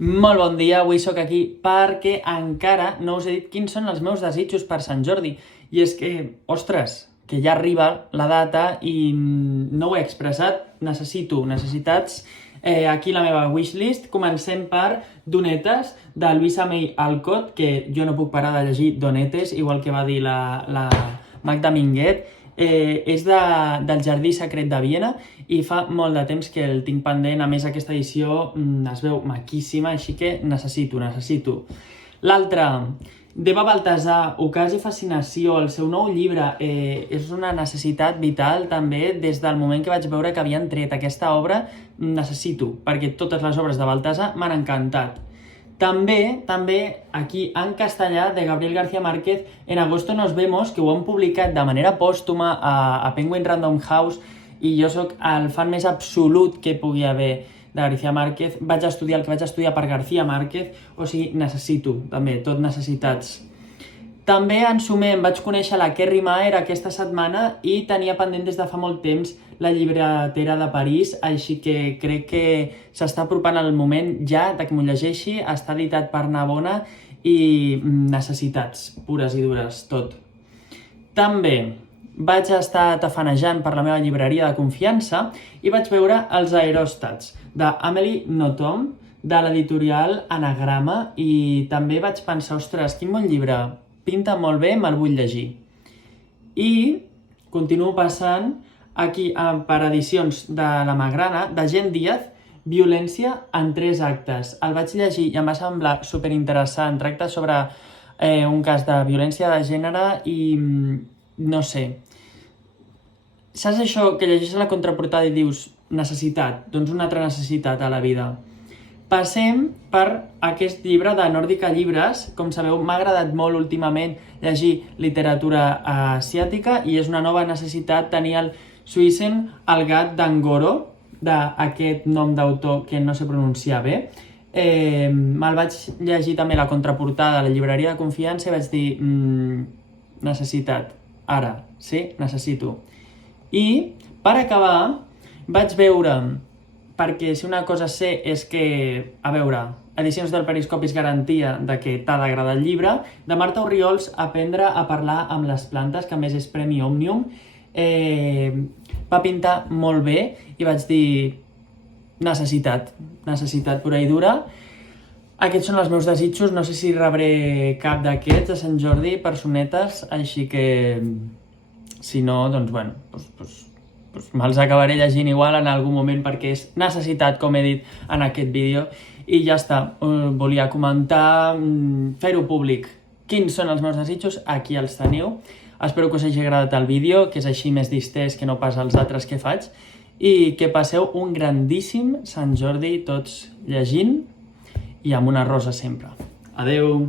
Molt bon dia, avui sóc aquí perquè encara no us he dit quins són els meus desitjos per Sant Jordi. I és que, ostres, que ja arriba la data i no ho he expressat, necessitats aquí la meva wishlist. Comencem per Donetes, de Louisa May Alcott, que jo no puc parar de llegir Donetes, igual que va dir la Magda Minguet. És del Jardí Secret de Viena i fa molt de temps que el tinc pendent. A més, aquesta edició es veu maquíssima, així que necessito. L'altre, d'Eva Baltasar, Ocàs i Fascinació, el seu nou llibre, és una necessitat vital també. Des del moment que vaig veure que havien tret aquesta obra, necessito, perquè totes les obres de Baltasar m'han encantat. També, aquí en castellà, de Gabriel García Márquez, En agosto nos vemos, que ho han publicat de manera pòstuma a Penguin Random House, i jo sóc el fan més absolut que pugui haver de García Márquez. Vaig estudiar el que vaig estudiar per García Márquez, o sigui, necessito, també, tot necessitats. També en Sumem vaig conèixer la Kerry Maher aquesta setmana i tenia pendent des de fa molt temps la llibretera de París, així que crec que s'està apropant el moment ja de que m'ho llegeixi. Està editat per Navona i necessitats pures i dures, tot. També vaig estar tafanejant per la meva llibreria de confiança i vaig veure Els aeròstats, d'Amélie Nothomb, de l'editorial Anagrama, i també vaig pensar, ostres, quin bon llibre, pinta molt bé, me'l vull llegir. I continuo passant aquí per edicions de la Magrana, de Gent Díaz, Violència en 3 actes. El vaig llegir i em va semblar superinteressant. Tracta sobre un cas de violència de gènere i no sé. Saps això que llegeixes la contraportada i dius necessitat? Doncs una altra necessitat a la vida. Passem per aquest llibre de Nòrdica Llibres. Com sabeu, m'ha agradat molt últimament llegir literatura asiàtica i és una nova necessitat tenir el Suïssen, el gat d'Angoro, d'aquest nom d'autor que no sé pronunciar bé. Me'l vaig llegir també la contraportada de la llibreria de confiança i vaig dir necessitat, ara, sí, necessito. I per acabar vaig veure, perquè si una cosa sé és que, a veure, Edicions del Periscopi és garantia de que t'ha d'agradar el llibre, de Marta Orriols, Aprendre a parlar amb les plantes, que a més és Premi Òmnium. Va pintar molt bé i vaig dir necessitat pura i dura. Aquests són els meus desitjos. No sé si rebré cap d'aquests a Sant Jordi, personetes, així que si no, doncs bueno, me'ls acabaré llegint igual en algun moment perquè és necessitat, com he dit en aquest vídeo. I ja està, volia comentar, fer-ho públic. Quins són els meus desitjos? Aquí els teniu. Espero que us hagi agradat el vídeo, que és així més distès que no pas els altres que faig, i que passeu un grandíssim Sant Jordi tots llegint i amb una rosa sempre. Adeu!